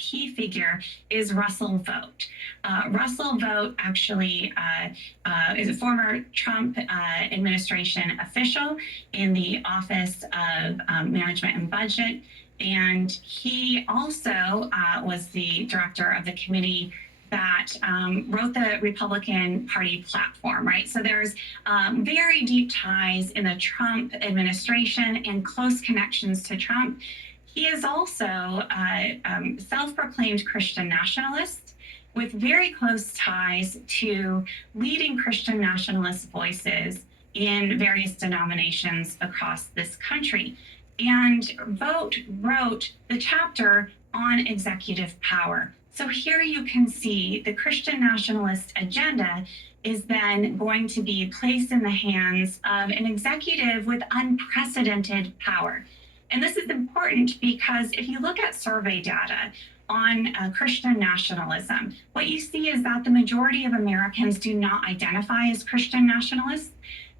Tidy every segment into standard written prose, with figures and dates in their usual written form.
key figure is Russell Vought. Russell Vought actually is a former Trump administration official in the Office of Management and Budget. And he also was the director of the committee that wrote the Republican Party platform, right? So there's very deep ties in the Trump administration and close connections to Trump. He is also a self-proclaimed Christian nationalist with very close ties to leading Christian nationalist voices in various denominations across this country. And Vought wrote the chapter on executive power. So here you can see the Christian nationalist agenda is then going to be placed in the hands of an executive with unprecedented power. And this is important because if you look at survey data on Christian nationalism, what you see is that the majority of Americans do not identify as Christian nationalists.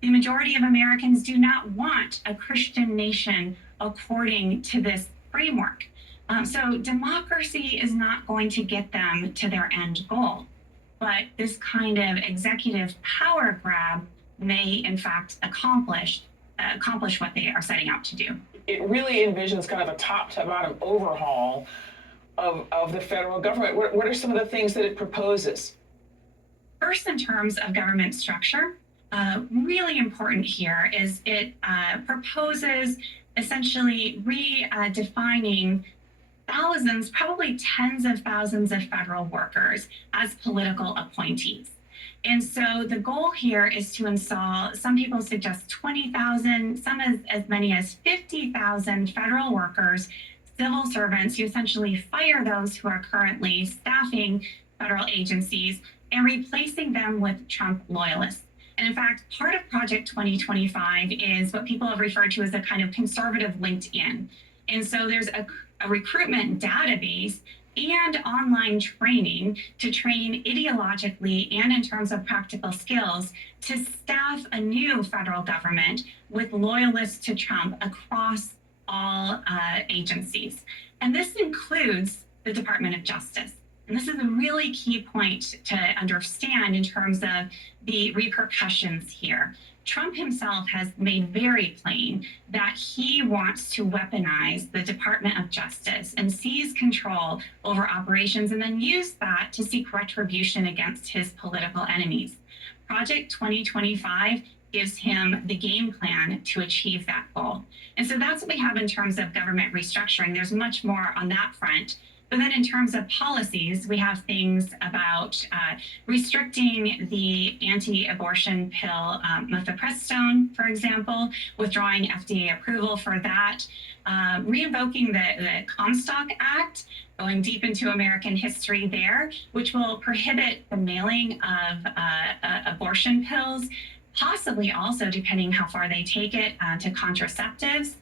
The majority of Americans do not want a Christian nation according to this framework. So democracy is not going to get them to their end goal. But this kind of executive power grab may, in fact, accomplish what they are setting out to do. It really envisions kind of a top-to-bottom overhaul of the federal government. What are some of the things that it proposes? First, in terms of government structure, really important here is it proposes essentially redefining thousands, probably tens of thousands of federal workers as political appointees. And so the goal here is to install, some people suggest 20,000, some as many as 50,000 federal workers, civil servants. You essentially fire those who are currently staffing federal agencies and replacing them with Trump loyalists. And in fact, part of Project 2025 is what people have referred to as a kind of conservative LinkedIn. And so there's a recruitment database and online training to train ideologically and in terms of practical skills to staff a new federal government with loyalists to Trump across all agencies. And this includes the Department of Justice. And this is a really key point to understand in terms of the repercussions here. Trump himself has made very plain that he wants to weaponize the Department of Justice and seize control over operations and then use that to seek retribution against his political enemies. Project 2025 gives him the game plan to achieve that goal. And so that's what we have in terms of government restructuring. There's much more on that front. But then in terms of policies, we have things about restricting the anti-abortion pill mifepristone, for example, withdrawing FDA approval for that, reinvoking the Comstock Act, going deep into American history there, which will prohibit the mailing of abortion pills, possibly also, depending how far they take it, to contraceptives,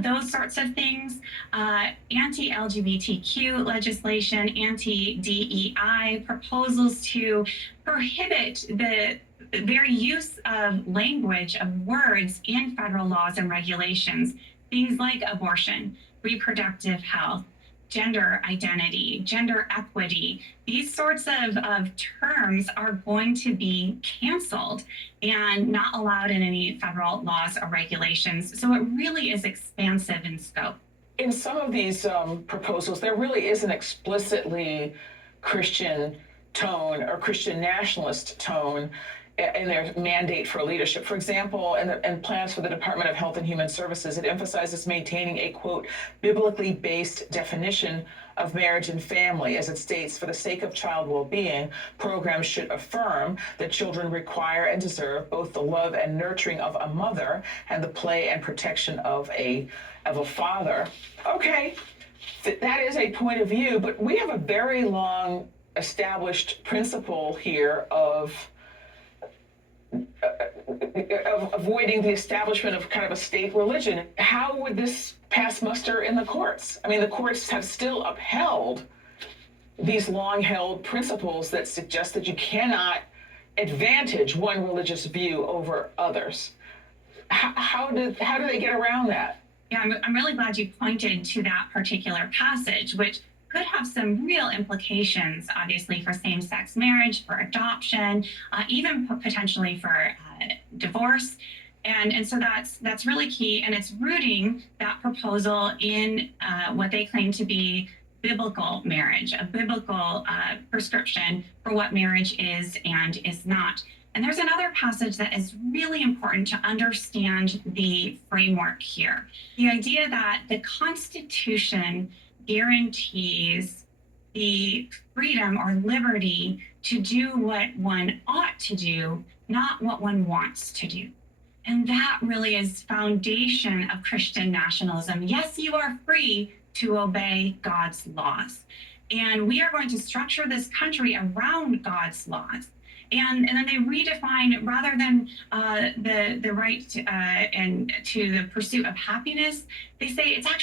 those sorts of things, anti-LGBTQ legislation, anti-DEI proposals to prohibit the very use of language, of words in federal laws and regulations, things like abortion, reproductive health, gender identity, gender equity. These sorts of terms are going to be canceled and not allowed in any federal laws or regulations. So it really is expansive in scope. In some of these proposals, there really is an explicitly Christian tone or Christian nationalist tone in their mandate for leadership. For example, in plans for the Department of Health and Human Services, it emphasizes maintaining a, quote, biblically based definition of marriage and family. As it states, for the sake of child well-being, programs should affirm that children require and deserve both the love and nurturing of a mother and the play and protection of a father. Okay, that is a point of view, but we have a very long established principle here of avoiding the establishment of kind of a state religion. How would this pass muster in the courts? I mean, the courts have still upheld these long-held principles that suggest that you cannot advantage one religious view over others. How do they get around that? Yeah, I'm really glad you pointed to that particular passage, which could have some real implications, obviously, for same-sex marriage, for adoption, even potentially for divorce. And so that's really key, and it's rooting that proposal in what they claim to be biblical marriage, a biblical prescription for what marriage is and is not. And there's another passage that is really important to understand the framework here. The idea that the Constitution guarantees the freedom or liberty to do what one ought to do, not what one wants to do. And that really is foundation of Christian nationalism. Yes, you are free to obey God's laws. And we are going to structure this country around God's laws. And then they redefine, rather than the right to, and to the pursuit of happiness, they say it's actually